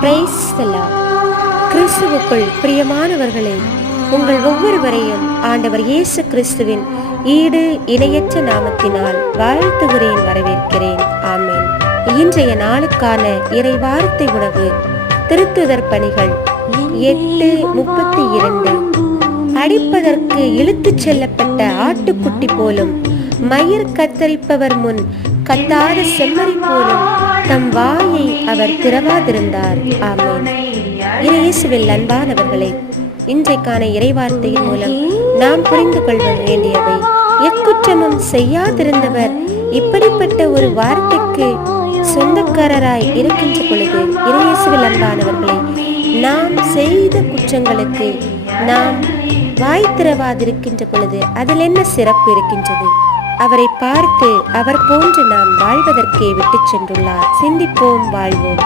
Praise the Lord. கிறிஸ்துவுக்குள் பிரியமானவர்களே, உங்கள் ஒவ்வொருவரையும் ஆண்டவர் இயேசு கிறிஸ்துவின் ஈடு இணையற்ற நாமத்தினால் வாழ்த்துகிறேன், வரவேற்கிறேன். ஆமென். இன்றைய நாளுக்கான இறை வார்த்தை உணவு திருத்துதர் பணிகள் 8:32. அடிப்பதற்கு இழுத்துச் செல்லப்பட்ட ஆட்டுக்குட்டி போலும், மயிர் கத்தரிப்பவர் முன் கத்தாத செம்மறி போலும் தம் வாயை அவர் திறவாதிருந்தார். ஆமென். இயேசுவில் அன்பானவர்களே, இன்றைக்கான இறைவார்த்தையின் மூலம் நாம் புரிந்து கொள்ள வேண்டியவை, எக்குற்றமும் செய்யாதிருந்தவர் இப்படிப்பட்ட ஒரு வார்த்தைக்கு சொந்தக்காரராய் இருக்கின்ற பொழுது, இயேசுவில் அன்பானவர்களே, நாம் செய்த குற்றங்களுக்கு நாம் வாய் திறவாதிருக்கின்ற பொழுது அதில் என்ன சிறப்பு இருக்கின்றது? அவரை பார்த்து அவர் போன்று நாம் வாழ்வதற்கே விட்டு சென்றுள்ளார். சிந்திப்போம், வாழ்வோம்.